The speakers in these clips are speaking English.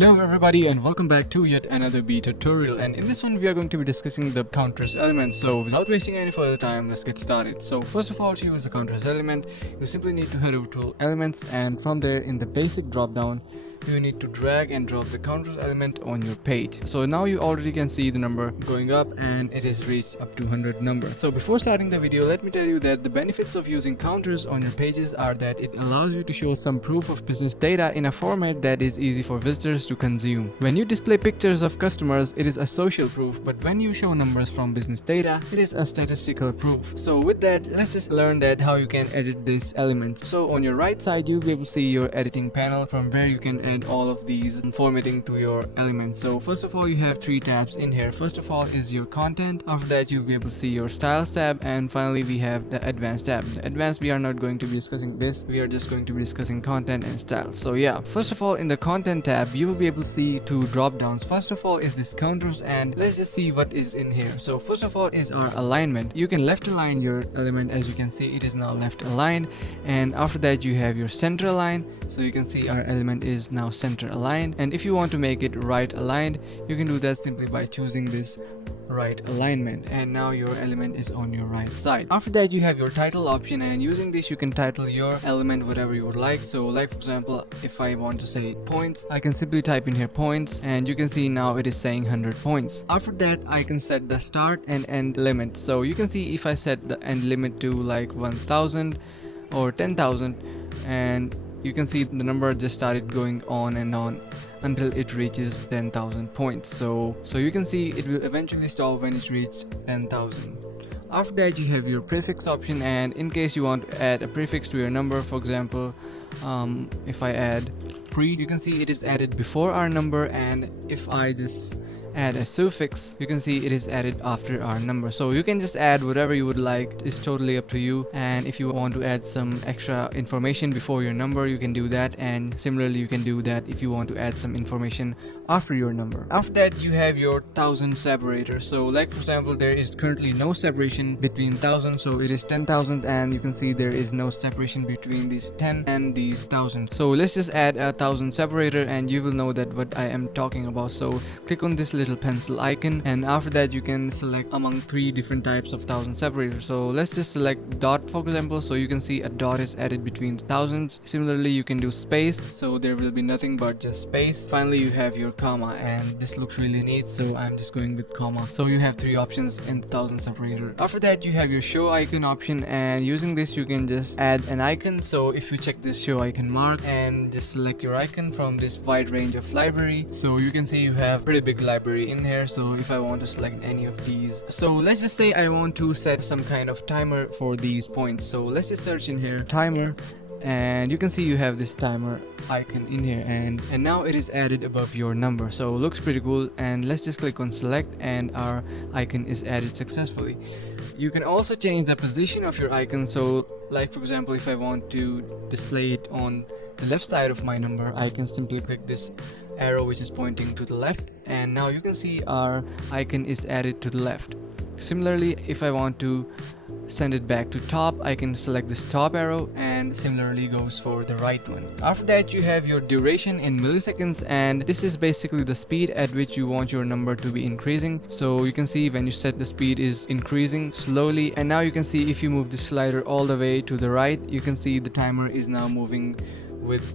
Hello everybody and welcome back to yet another Beae tutorial, and in this one we are going to be discussing the counters element. So without wasting any further time, let's get started. So first of all, to use the counters element, you simply need to head over to elements, and from there in the basic drop down you need to drag and drop the counters element on your page. So now you already can see the number going up and it has reached up to 100 number. So before starting the video, let me tell you that the benefits of using counters on your pages are that it allows you to show some proof of business data in a format that is easy for visitors to consume. When you display pictures of customers, it is a social proof, but when you show numbers from business data, it is a statistical proof. So with that, let's just learn that how you can edit this element. So on your right side, you'll be able to see your editing panel from where you can add all of these formatting to your elements. So first of all, you have three tabs in here. First of all is your content. After that, you'll be able to see your styles tab, and finally we have the advanced tab. The advanced, we are not going to be discussing this, we are just going to be discussing content and style. So yeah, first of all, in the content tab you will be able to see two drop downs. First of all is this counters, and let's just see what is in here. So first of all is our alignment. You can left align your element. As you can see, it is now left aligned, and after that you have your center align. So you can see our element is now center aligned, and if you want to make it right aligned, you can do that simply by choosing this right alignment, and now your element is on your right side. After that, you have your title option, and using this you can title your element whatever you would like. So like for example, if I want to say points, I can simply type in here points, and you can see now it is saying 100 points. After that, I can set the start and end limit. So you can see if I set the end limit to like 1000 or 10,000, and you can see the number just started going on and on until it reaches 10,000 points. So you can see it will eventually stop when it reaches 10,000. After that, you have your prefix option, and in case you want to add a prefix to your number, for example, if I add pre, you can see it is added before our number, and if I just add a suffix, you can see it is added after our number. So you can just add whatever you would like. It's totally up to you, and if you want to add some extra information before your number, you can do that, and similarly you can do that if you want to add some information after your number. After that, you have your 1000 separator. So like for example, there is currently no separation between 1000, so it is 10,000, and you can see there is no separation between these 10 and these 1000. So let's just add a 1000 separator, and you will know that what I am talking about. So click on this little pencil icon, and after that you can select among three different types of 1000 separators. So let's just select dot, for example. So you can see a dot is added between the thousands. Similarly, you can do space, so there will be nothing but just space. Finally, you have your comma, and this looks really neat, so I'm just going with comma. So you have three options in the 1000 separator. After that, you have your show icon option, and using this you can just add an icon. So if you check this show icon mark and just select your icon from this wide range of library, so you can see you have pretty big library in here. So if I want to select any of these, so let's just say I want to set some kind of timer for these points. So let's just search in here timer, and you can see you have this timer icon in here, and now it is added above your number. So looks pretty cool, and let's just click on select, and our icon is added successfully. You can also change the position of your icon. So like for example, if I want to display it on the left side of my number, I can simply click this arrow which is pointing to the left, and now you can see our icon is added to the left. Similarly, if I want to send it back to top, I can select this top arrow, and similarly goes for the right one. After that, you have your duration in milliseconds, and this is basically the speed at which you want your number to be increasing. So you can see when you set the speed is increasing slowly, and now you can see if you move the slider all the way to the right, you can see the timer is now moving with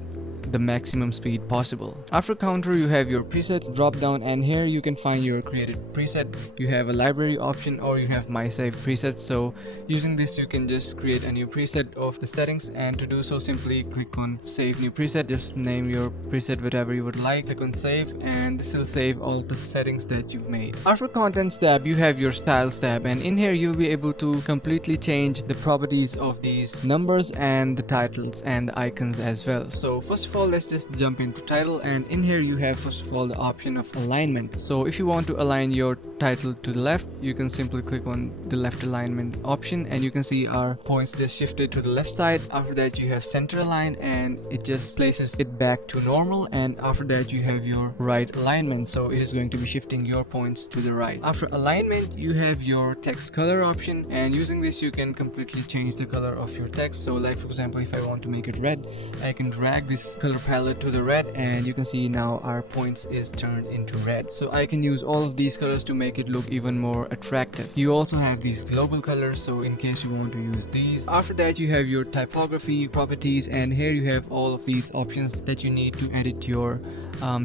the maximum speed possible. After counter, you have your presets drop down, and here you can find your created preset. You have a library option, or you have my save presets. So using this you can just create a new preset of the settings, and to do so simply click on save new preset. Just name your preset whatever you would like, click on save, and this will save all the settings that you've made. After contents tab, you have your styles tab, and in here you'll be able to completely change the properties of these numbers and the titles and the icons as well. So first of all, let's just jump into title, and in here you have first of all the option of alignment. So if you want to align your title to the left, you can simply click on the left alignment option, and you can see our points just shifted to the left side. After that, you have center align, and it just places it back to normal, and after that you have your right alignment, so it is going to be shifting your points to the right. After alignment, you have your text color option, and using this you can completely change the color of your text. So like for example, if I want to make it red, I can drag this color color palette to the red, and you can see now our points is turned into red. So I can use all of these colors to make it look even more attractive. You also have these global colors, so in case you want to use these. After that you have your typography properties, and here you have all of these options that you need to edit your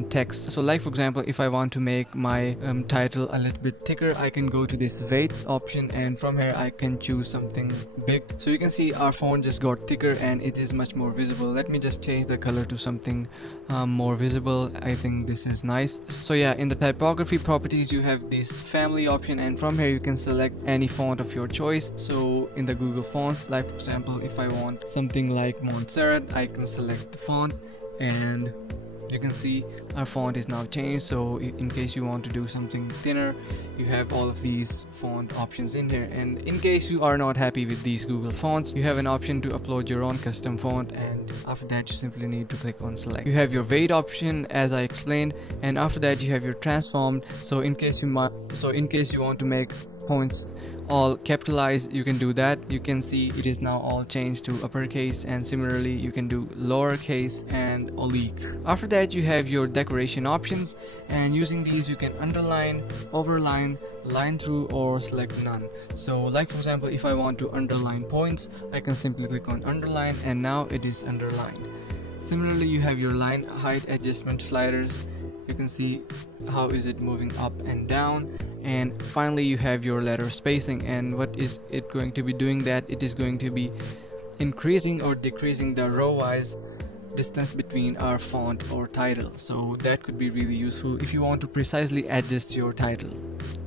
text. So like for example, if I want to make my title a little bit thicker, I can go to this weight option, and from here I can choose something big. So you can see our font just got thicker and it is much more visible. Let me just change the color to something more visible. I think this is nice. So yeah, in the typography properties you have this family option, and from here you can select any font of your choice. So in the Google Fonts, like for example, if I want something like Montserrat, I can select the font, and you can see our font is now changed. So in case you want to do something thinner, you have all of these font options in here. And in case you are not happy with these Google fonts, you have an option to upload your own custom font, and after that you simply need to click on select. You have your weight option as I explained, and after that you have your transformed. So in case you want to make points all capitalized, you can do that. You can see it is now all changed to uppercase, and similarly you can do lowercase and oblique. After that you have your decoration options, and using these you can underline, overline, line through, or select none. So like for example, if I want to underline points, I can simply click on underline, and now it is underlined. Similarly, you have your line height adjustment sliders. You can see how is it moving up and down. And finally you have your letter spacing, and what is it going to be doing? That it is going to be increasing or decreasing the row wise distance between our font or title. So that could be really useful if you want to precisely adjust your title.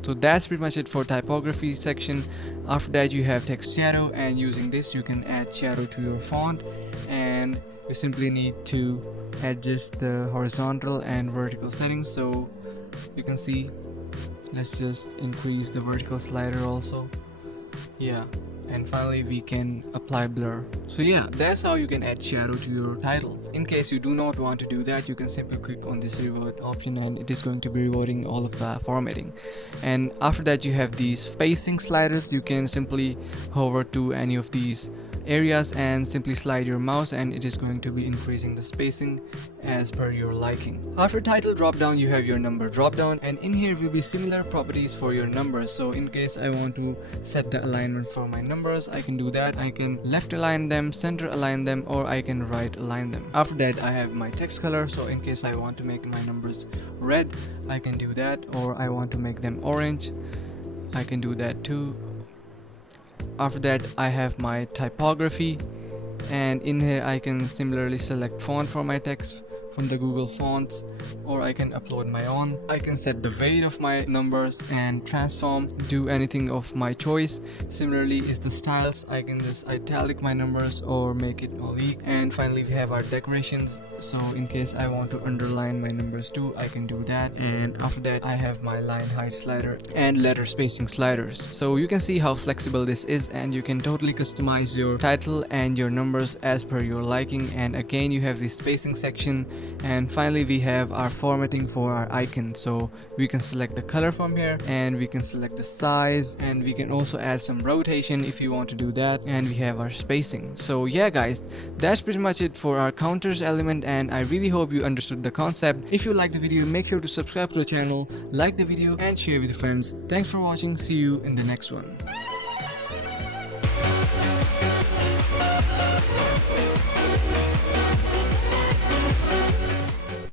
So that's pretty much it for typography section. After that you have text shadow, and using this you can add shadow to your font, and you simply need to adjust the horizontal and vertical settings. So you can see, let's just increase the vertical slider also. Yeah, and finally we can apply blur. So yeah, that's how you can add shadow to your title. In case you do not want to do that, you can simply click on this revert option, and it is going to be reverting all of the formatting. And after that you have these spacing sliders. You can simply hover to any of these areas and simply slide your mouse, and it is going to be increasing the spacing as per your liking. After title drop down you have your number drop down, and in here will be similar properties for your numbers. So in case I want to set the alignment for my numbers, I can do that. I can left align them, center align them, or I can right align them. After that I have my text color. So in case I want to make my numbers red, I can do that, or I want to make them orange, I can do that too. After that I have my typography, and in here I can similarly select font for my text from the Google Fonts, or I can upload my own. I can set the weight of my numbers and transform, do anything of my choice. Similarly is the styles. I can just italic my numbers or make it oblique. And finally we have our decorations. So in case I want to underline my numbers too, I can do that. And after that I have my line height slider and letter spacing sliders. So you can see how flexible this is, and you can totally customize your title and your numbers as per your liking. And again you have the spacing section, and finally we have our formatting for our icon. So we can select the color from here, and we can select the size, and we can also add some rotation if you want to do that. And we have our spacing. So yeah guys, that's pretty much it for our counters element, and I really hope you understood the concept. If you like the video, make sure to subscribe to the channel, like the video, and share with your friends. Thanks for watching. See you in the next one.